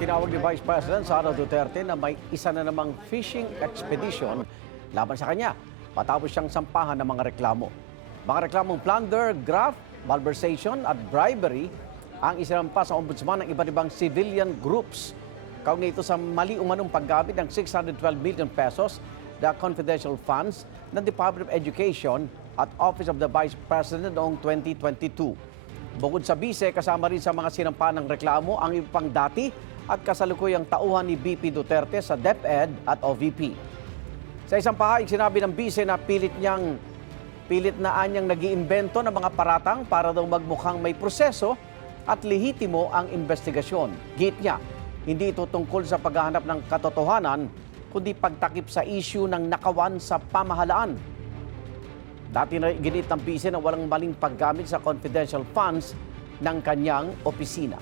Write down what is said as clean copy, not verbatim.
Tinawag ni Vice President Sara Duterte na may isa na namang fishing expedition laban sa kanya matapos siyang sampahan ng mga reklamo. Mga reklamong plunder, graft, malversation at bribery ang isinampa sa ombudsman ng iba't ibang civilian groups. Kaugnay ito sa mali umanong paggamit ng 612 million pesos na confidential funds ng Department of Education at Office of the Vice President noong 2022. Bukod sa bise, kasama rin sa mga sinampa ng reklamo ang iba pang dati at kasalukuyang tauhan ni BP Duterte sa DepEd at OVP. Sa isang pahayag, sinabi ng bise na pilit na anyang nag-iimbento ng mga paratang para daw magmukhang may proseso at lehitimo ang investigasyon. Git niya, hindi ito tungkol sa paghahanap ng katotohanan, kundi pagtakip sa issue ng nakawan sa pamahalaan. Dati na ginit ng bise na walang maling paggamit sa confidential funds ng kanyang opisina.